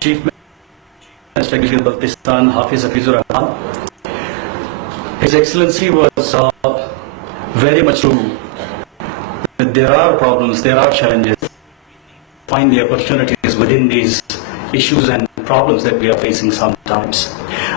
Chief Minister Gilgit-Baltistan Hafiz Hafizur Rahman. His Excellency was very much true. There are problems, there are challenges. Find the opportunities within these issues and problems that we are facing sometimes.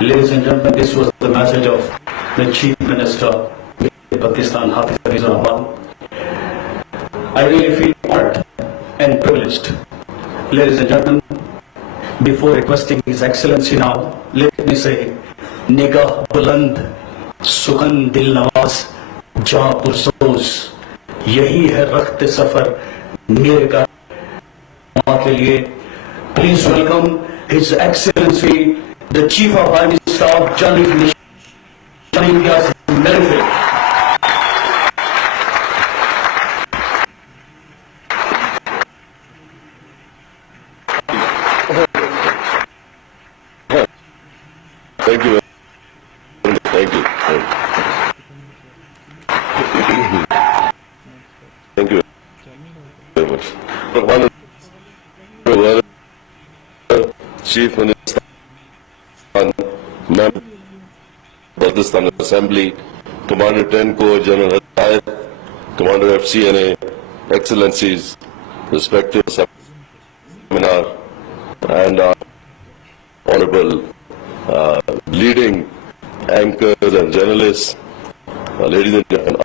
Ladies and gentlemen, this was the message of the Chief Minister of Pakistan, Hafiz Hafizur Rahman. I really feel honored and privileged. Ladies and gentlemen, before requesting His Excellency now, let me say, Nigah buland, sugan dil nawaz, jaan pursoz, yahi hai rakht safar mere ka ke liye. Please welcome His Excellency, the Chief of Army Staff, General India's military. Thank you. Thank you. Thank you very much. Chief Minister, Member of Pakistan Assembly, Commander 10 Corps General Hidayat, Commander FCNA, Excellencies, respected seminar, and Honorable leading anchors and journalists, ladies and gentlemen,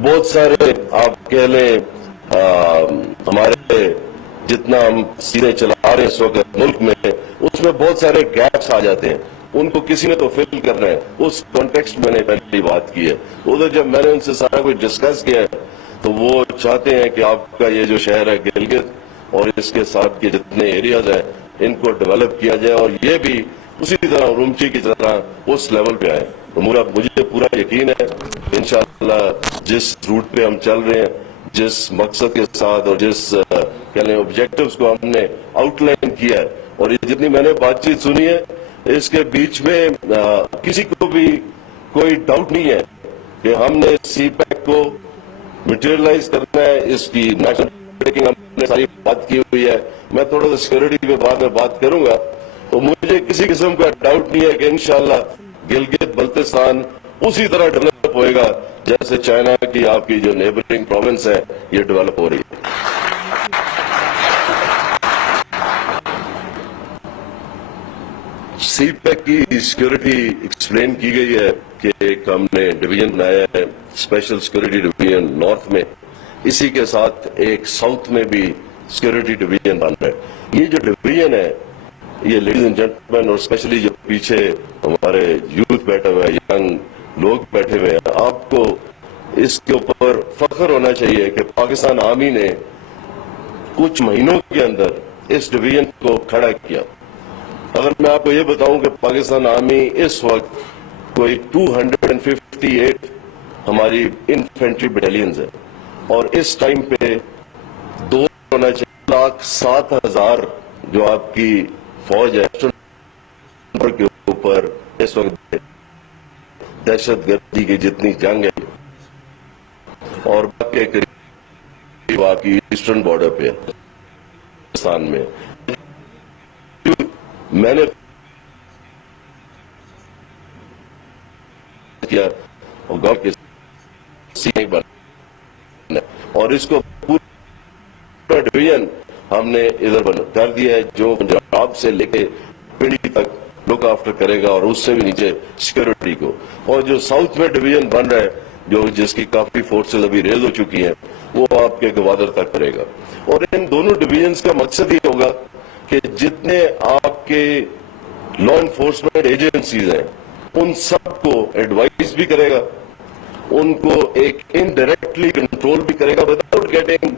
بہت سارے آپ کہہ لیں ہمارے جتنا ہم سیدھے چلا رہے ہیں اس وقت ملک میں، اس میں بہت سارے گیپس آ جاتے ہیں، ان کو کسی نے تو فل کرنا ہے. اس کانٹیکسٹ میں نے پہلی بات کی ہے. ادھر جب میں نے ان سے سارا کچھ ڈسکس کیا ہے تو وہ چاہتے ہیں کہ آپ کا یہ جو شہر ہے گلگت اور اس کے ساتھ کے جتنے ایریاز ہیں ان کو ڈیولپ کیا جائے، اور یہ بھی اسی طرح رومچی کی طرح اس لیول پہ آئے. مجھے پورا یقین ہے انشاءاللہ جس روٹ پہ ہم چل رہے ہیں، جس مقصد کے ساتھ اور جس کہہ لیں آبجیکٹوز کو ہم نے آؤٹ لائن کیا ہے، اور یہ جتنی میں نے بات چیت سنی ہے اس کے بیچ میں کسی کو بھی کوئی ڈاؤٹ نہیں ہے کہ ہم نے سی پیک کو مٹیریلائز کرنا ہے. اس کی نیشنل بریکنگ ہم نے ساری بات کی ہوئی ہے. میں تھوڑا سا سیکورٹی پہ بعد میں بات کروں گا. تو مجھے کسی قسم کا ڈاؤٹ نہیں ہے کہ انشاءاللہ گلگت بلتستان اسی طرح ڈیولپ ہوئے گا جیسے چائنا کی آپ کی جو نیبرنگ پروونس ہے یہ ڈیولپ ہو رہی ہے. سی پیک کی سیکورٹی ایکسپلین کی گئی ہے کہ ایک ہم نے ڈویژن بنایا ہے اسپیشل سیکورٹی ڈویژن نارتھ میں، اسی کے ساتھ ایک ساؤتھ میں بھی سیکورٹی ڈویژن بن رہا ہے. یہ جو ڈویژن ہے یہ لیڈیز اینڈ جینٹلمین اور اسپیشلی جو پیچھے ہمارے یوتھ بیٹھے ہوئے ہیں، ینگ لوگ بیٹھے ہوئے ہیں، آپ کو اس کے اوپر فخر ہونا چاہیے کہ پاکستان آرمی نے کچھ مہینوں کے اندر اس ڈویژن کو کھڑا کیا. اگر میں آپ کو یہ بتاؤں کہ پاکستان آرمی اس وقت کوئی 258 ہماری انفینٹری بٹالینز ہیں، اور اس ٹائم پہ 2,07,000 جو آپ کی فوج ہے کے اوپر اس وقت دہشت گردی کی جتنی جنگ ہے، اور باقی قریب آپ کی ایسٹرن بارڈر پہ پاکستان میں میں نے کیا گاؤں کے سینے بنا اور اس کو پورا ڈویژن ہم نے ادھر کر دیا ہے جو پنجاب سے لے کے پنڈی تک لک آفٹر کرے گا، اور اس سے بھی نیچے سیکورٹی کو. اور جو ساؤتھ میں ڈویژن بن رہا ہے جس کی کافی فورسز ابھی ریز ہو چکی ہیں وہ آپ کے گوادر تک کرے گا. اور ان دونوں ڈویژنز کا مقصد یہ ہوگا کہ جتنے آپ کے لا انفورسمنٹ ایجنسیز ہیں ان سب کو ایڈوائز بھی کرے گا، ان کو ایک انڈائریکٹلی کنٹرول بھی کرے گا without getting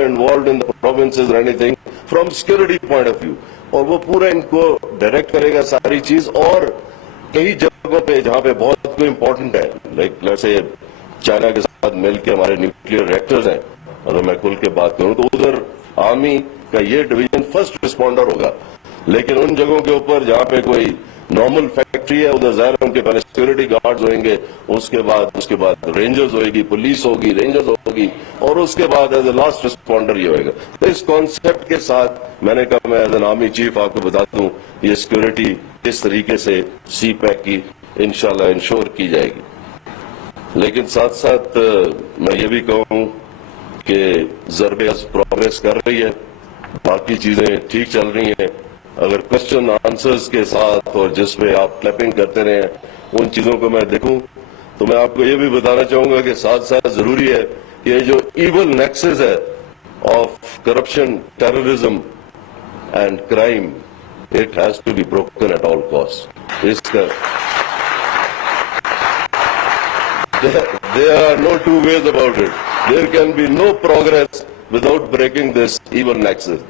involved in the provinces or anything from security point of view. اور وہ پورا ان کو ڈائریکٹ کرے گا ساری چیز. اور کئی جگہوں پہ جہاں پہ بہت کوئی امپورٹنٹ ہے لائک جیسے چائنا کے ساتھ مل کے ہمارے نیوکلیئر ریئیکٹرز ہیں، اگر میں کھل کے بات کروں تو ادھر آرمی کا یہ ڈویژن فرسٹ رسپونڈر ہوگا. لیکن ان جگہوں کے اوپر جہاں پہ کوئی نارمل فیکٹری ہے ادھر ظاہر ان کے پہلے سیکورٹی گارڈز ہوئیں گے، اس کے بعد رینجرز ہوئے گی، پولیس ہوگی، رینجرز ہوگی، اور اس کے بعد ایز اے لاسٹ رسپونڈر یہ ہوئے گا. تو اس کانسیپٹ کے ساتھ میں نے کہا میں ایز این آرمی چیف آپ کو بتا دوں یہ سیکورٹی کس طریقے سے سی پیک کی انشاءاللہ انشور کی جائے گی. لیکن ساتھ ساتھ میں یہ بھی کہوں کہ ضرب پروگریس کر رہی ہے، باقی چیزیں ٹھیک چل رہی ہیں. اگر کوشچن آنسرز کے ساتھ اور جس میں آپ کلیپنگ کرتے رہے ان چیزوں کو میں دیکھوں تو میں آپ کو یہ بھی بتانا چاہوں گا کہ ساتھ ساتھ ضروری ہے کہ یہ جو ایول نیکسس ہے of corruption, terrorism and crime, it has to be broken at all cost. اس کا there are no two ways about it. There can be no progress without breaking this evil nexus.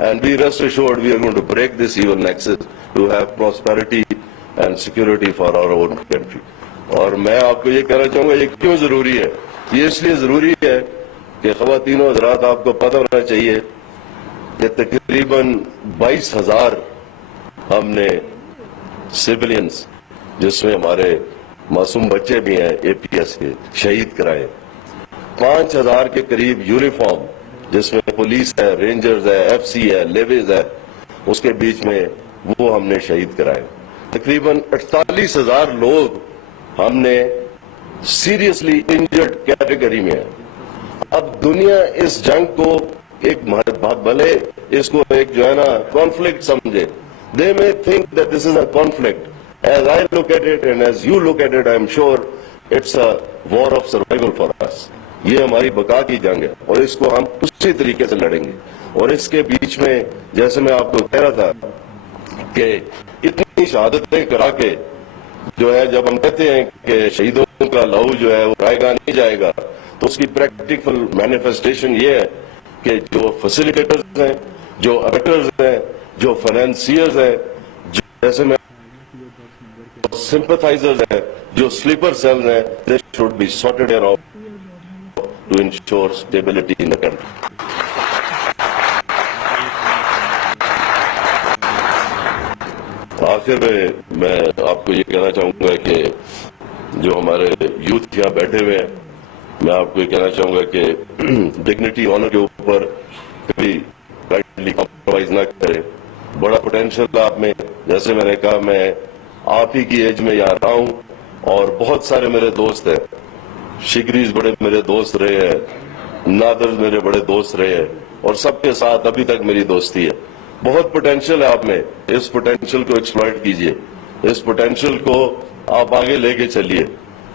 And be rest assured we are going to break this evil nexus to have prosperity and security for our own country. اور میں آپ کو یہ کہنا چاہوں گا یہ کیوں ضروری ہے؟ یہ اس لیے ضروری ہے کہ خواتین و حضرات آپ کو پتہ ہونا چاہیے کہ تقریباً 22,000 ہم نے سویلینز جس میں ہمارے معصوم بچے بھی ہیں اے پی ایس کے شہید کرائے. 5,000 کے قریب یونیفارم جس میں پولیس ہے، رینجرز ہے، ایف سی ہے، لیویز ہے، اس کے بیچ میں وہ ہم نے شہید کرائے. تقریباً 48,000 لوگ ہم نے سیریسلی انجرڈ کیٹیگری میں ہیں. اب دنیا اس جنگ کو ایک بھلے اس کو ایک جو ہے نا کانفلکٹ سمجھے. They may think that this is a conflict. As I look at it and as you look at it, I am sure it's a war of survival for us. یہ ہماری بقا کی جنگ ہے اور اس کو ہم اسی طریقے سے لڑیں گے. اور اس کے بیچ میں جیسے میں آپ کو کہہ رہا تھا کہ اتنی شہادتیں کرا کے جو ہے جب ہم کہتے ہیں کہ شہیدوں کا لہو جو ہے وہ رائے گاہ نہیں جائے گا, تو اس کی پریکٹیکل مینیفیسٹیشن یہ ہے کہ جو فیسیلیٹیٹرز ہیں, جو ایکٹرز ہیں, جو فائنینسیئرز ہیں, جیسے میں sympathizers ہیں, جو sleeper cells ہیں, they should be sorted out to ensure stability in the country. آخر میں آپ کو یہ کہنا چاہوں گا کہ جو ہمارے یوتھ یہاں بیٹھے ہوئے ہیں, میں آپ کو یہ کہنا چاہوں گا کہ ڈگنیٹی آنر کے اوپر کبھی لائٹلی کمپرومائز نہ کرے. بڑا پوٹینشیل آپ میں, جیسے میں نے کہا میں آپ ہی کی ایج میں یہاں رہا ہوں اور بہت سارے میرے دوست ہیں. شگریز بڑے میرے دوست رہے ہیں, نادرز میرے بڑے دوست رہے ہیں, اور سب کے ساتھ ابھی تک میری دوستی ہے. بہت پوٹینشیل ہے آپ میں, اس پوٹینشیل کو ایکسپلائٹ کیجئے, اس پوٹینشیل کو آپ آگے لے کے چلیے.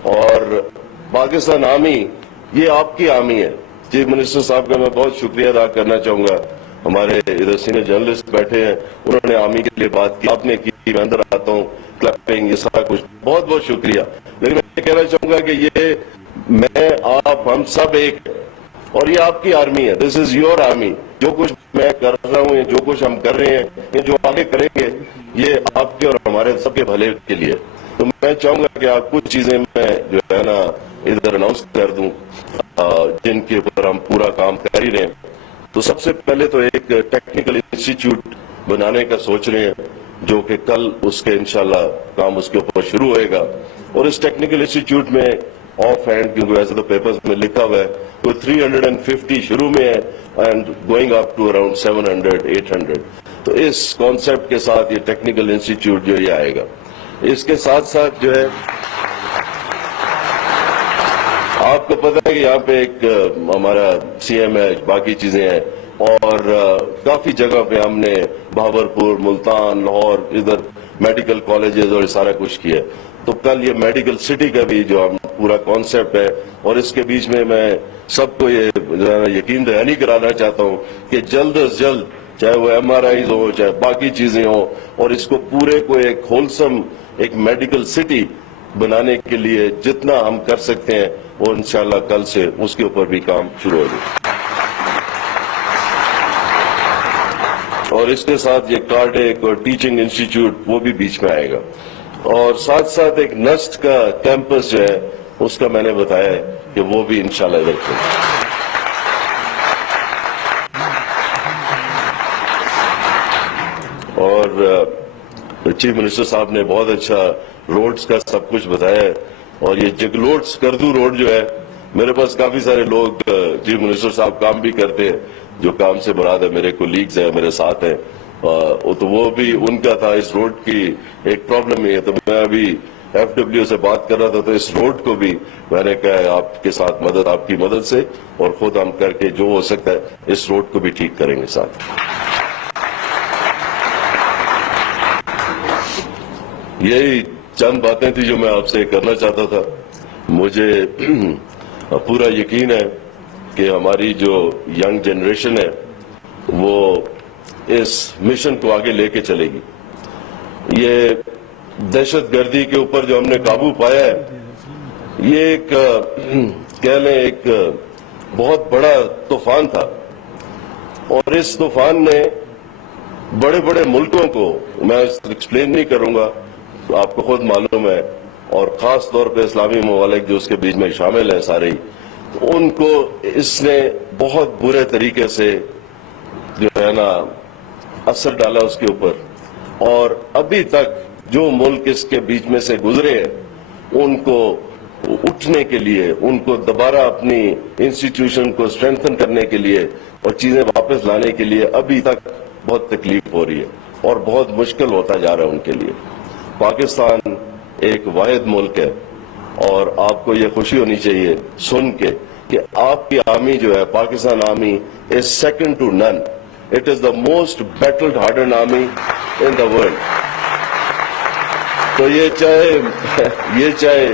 اور پاکستان آرمی یہ آپ کی آرمی ہے. چیف منسٹر صاحب کا میں بہت شکریہ ادا کرنا چاہوں گا. ہمارے ادھر سینئر جرنلسٹ بیٹھے ہیں, انہوں نے آرمی کے لیے بات کی, آپ نے کی, میں اندر آتا ہوں, کلپنگ, یہ سارا کچھ, بہت بہت شکریہ. لیکن میں کہنا چاہوں گا کہ یہ میں آپ ہم سب ایک ہیں اور یہ آپ کی آرمی ہے. دس از یور آرمی. جو کچھ میں کر رہا ہوں, جو کچھ ہم کر رہے ہیں, یہ جو آگے کریں گے, یہ آپ کے اور ہمارے سب کے بھلے کے لیے. تو میں چاہوں گا کہ آپ کچھ چیزیں میں جو ہے نا ادھر اناؤنس کر دوں جن کے اوپر ہم پورا کام کر ہی رہے ہیں. تو سب سے پہلے تو ایک ٹیکنیکل انسٹیٹیوٹ بنانے کا سوچ رہے ہیں, جو کہ کل اس کے انشاءاللہ کام اس کے اوپر شروع ہوئے گا. اور اس ٹیکنیکل انسٹیٹیوٹ میں آف ہینڈ, کیونکہ ویسے تو پیپرز میں لکھا ہوا ہے, تو 350 شروع میں ہے and going up to around 700-800. تو اس کانسیپٹ کے ساتھ یہ ٹیکنیکل انسٹیٹیوٹ جو یہ آئے گا. اس کے ساتھ ساتھ جو ہے آپ کو پتہ ہے کہ یہاں پہ ایک ہمارا سی ایم ہے, باقی چیزیں ہیں, اور کافی جگہ پہ ہم نے بہاولپور, ملتان, لاہور, ادھر میڈیکل کالجز اور سارا کچھ کیا. تو کل یہ میڈیکل سٹی کا بھی جو ہم پورا کانسیپٹ ہے, اور اس کے بیچ میں سب کو یہ یقین دہانی کرانا چاہتا ہوں کہ جلد از جلد, چاہے وہ ایم آر آئیز ہو, چاہے باقی چیزیں ہوں, اور اس کو پورے کو ایک ہولسم ایک میڈیکل سٹی بنانے کے لیے جتنا ہم کر سکتے ہیں, اور انشاءاللہ کل سے اس کے اوپر بھی کام شروع ہو جائے. اور اس کے ساتھ یہ کارڈیک اور ٹیچنگ انسٹیٹیوٹ وہ بھی بیچ میں آئے گا. اور ساتھ ساتھ ایک نسٹ کا کیمپس جو ہے اس کا میں نے بتایا ہے کہ وہ بھی انشاءاللہ ادھر کھلے. اور چیف منسٹر صاحب نے بہت اچھا روڈز کا سب کچھ بتایا ہے. اور یہ جگلوٹس کردو روڈ جو ہے, میرے پاس کافی سارے لوگ چیف منسٹر صاحب کام بھی کرتے ہیں, جو کام سے مراد ہے میرے کولیگز ہیں, میرے ساتھ ہیں, تو وہ بھی ان کا تھا. اس روڈ کی ایک پرابلم ہے, تو میں ابھی ایف ڈبلیو سے بات کر رہا تھا, تو اس روڈ کو بھی میں نے کہا آپ کے ساتھ مدد, آپ کی مدد سے, اور خود ہم کر کے جو ہو سکتا ہے اس روڈ کو بھی ٹھیک کریں گے ساتھ. یہی چند باتیں تھی جو میں آپ سے کرنا چاہتا تھا. مجھے پورا یقین ہے کہ ہماری جو ینگ جنریشن ہے وہ اس مشن کو آگے لے کے چلے گی. یہ دہشت گردی کے اوپر جو ہم نے قابو پایا ہے, یہ ایک کہہ لیں ایک بہت بڑا طوفان تھا, اور اس طوفان نے بڑے بڑے ملکوں کو, میں ایکسپلین نہیں کروں گا, آپ کو خود معلوم ہے, اور خاص طور پہ اسلامی ممالک جو اس کے بیچ میں شامل ہیں سارے, ان کو اس نے بہت برے طریقے سے جو ہے نا اثر ڈالا اس کے اوپر. اور ابھی تک جو ملک اس کے بیچ میں سے گزرے ہیں ان کو اٹھنے کے لیے, ان کو دوبارہ اپنی انسٹیٹیوشن کو اسٹرینتھن کرنے کے لیے اور چیزیں واپس لانے کے لیے ابھی تک بہت تکلیف ہو رہی ہے, اور بہت مشکل ہوتا جا رہا ہے ان کے لیے. پاکستان ایک واحد ملک ہے, اور آپ کو یہ خوشی ہونی چاہیے سن کے کہ آپ کی آرمی جو ہے, Pakistan army is second to none. It is the most battle hardened army in the world. تو یہ چاہے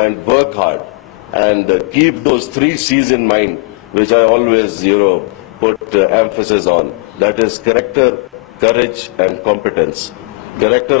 and work hard and keep those 3 C's in mind, which I always put emphasis on, that is character, courage and competence. Character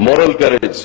moral courage,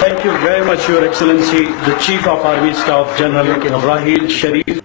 Thank you very much, Your Excellency, the Chief of Army Staff General Raheel Sharif.